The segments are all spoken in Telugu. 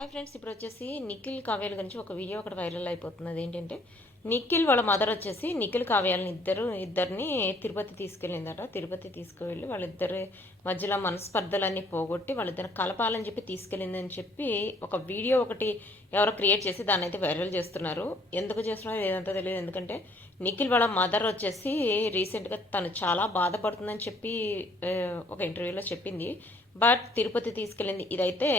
హాయ్ ఫ్రెండ్స్ ఇప్పుడు వచ్చేసి నిఖిల్ కావ్యాల గురించి ఒక వీడియో ఒకటి వైరల్ అయిపోతున్నది. ఏంటంటే నిఖిల్ వాళ్ళ మదర్ వచ్చేసి నిఖిల్ కావ్యాలని ఇద్దరు ఇద్దరిని తిరుపతి తీసుకెళ్ళిందట. తిరుపతి తీసుకువెళ్ళి వాళ్ళిద్దరి మధ్యలో మనస్పర్ధలన్నీ పోగొట్టి వాళ్ళిద్దరు కలపాలని చెప్పి తీసుకెళ్ళిందని చెప్పి ఒక వీడియో ఒకటి ఎవరో క్రియేట్ చేసి దాన్ని అయితే వైరల్ చేస్తున్నారు. ఎందుకు చేస్తున్నారు ఏదంతా తెలియదు. ఎందుకంటే నిఖిల్ వాళ్ళ మదర్ వచ్చేసి రీసెంట్గా తను చాలా బాధపడుతుందని చెప్పి ఒక ఇంటర్వ్యూలో చెప్పింది. బట్ తిరుపతి తీసుకెళ్ళింది. ఇదైతే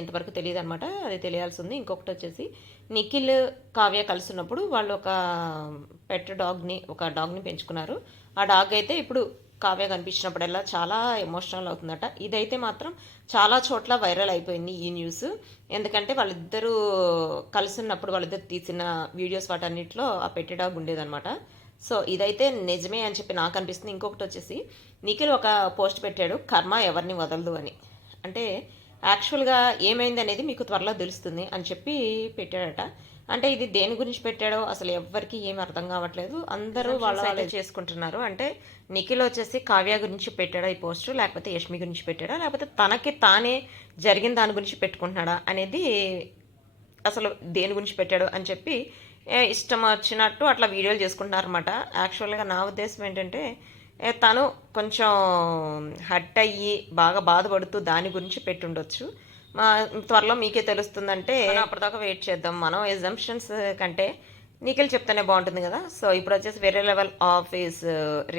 ఇంతవరకు తెలియదు అనమాట అది తెలియాల్సి ఉంది ఇంకొకటి వచ్చేసి నిఖిల్ కావ్య కలిసి ఉన్నప్పుడు వాళ్ళు ఒక పెట్ డాగ్ని ఒక డాగ్ని పెంచుకున్నారు. ఆ డాగ్ అయితే ఇప్పుడు కావ్య కనిపించినప్పుడల్లా చాలా ఎమోషనల్ అవుతుందట. ఇదైతే మాత్రం చాలా చోట్ల వైరల్ అయిపోయింది ఈ న్యూస్. ఎందుకంటే వాళ్ళిద్దరూ కలిసి ఉన్నప్పుడు వాళ్ళిద్దరు తీసిన వీడియోస్ వాటన్నిటిలో ఆ పెట్టి డాగ్ ఉండేదన్నమాట. సో ఇదైతే నిజమే అని చెప్పి నాకు అనిపిస్తుంది. ఇంకొకటి వచ్చేసి నిఖిల్ ఒక పోస్ట్ పెట్టాడు కర్మ ఎవరిని వదలదు అని. అంటే యాక్చువల్గా ఏమైంది అనేది మీకు త్వరలో తెలుస్తుంది అని చెప్పి పెట్టాడట. అంటే ఇది దేని గురించి పెట్టాడో అసలు ఎవ్వరికి ఏం అర్థం కావట్లేదు. అందరూ వాళ్ళ వాళ్ళే. చేసుకుంటున్నారు. అంటే నిఖిల్ వచ్చేసి కావ్య గురించి పెట్టాడా ఈ పోస్ట్ లేకపోతే యష్మి గురించి పెట్టాడా లేకపోతే తనకి తానే జరిగిన దాని గురించి పెట్టుకుంటున్నాడా అనేది అసలు దేని గురించి పెట్టాడు అని చెప్పి ఇష్టం వచ్చినట్టు అట్లా వీడియోలు చేసుకుంటున్నారు అనమాట యాక్చువల్గా నా ఉద్దేశం ఏంటంటే తను కొంచెం హట్ అయ్యి బాగా బాధపడుతూ దాని గురించి పెట్టుండొచ్చు. మా త్వరలో మీకే తెలుస్తుందంటే అప్పటిదాకా వెయిట్ చేద్దాం. మనం ఎగ్జామ్షన్స్ కంటే నీకెళ్ళి చెప్తేనే బాగుంటుంది కదా. సో ఇప్పుడు వచ్చేసి వేరే లెవెల్ ఆఫీస్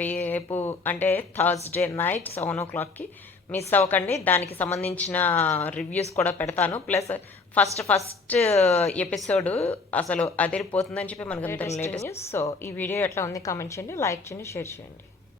రేపు అంటే థర్స్డే నైట్ సెవెన్ ఓ క్లాక్కి మిస్ అవ్వకండి. దానికి సంబంధించిన రివ్యూస్ కూడా పెడతాను. ప్లస్ ఫస్ట్ ఫస్ట్ ఎపిసోడ్ అసలు అదిరిపోతుందని చెప్పి మనకు లేటెస్ట్ సో ఈ వీడియో ఎట్లా ఉంది? కామెంట్ చేయండి. లైక్ చేయండి. షేర్ చేయండి.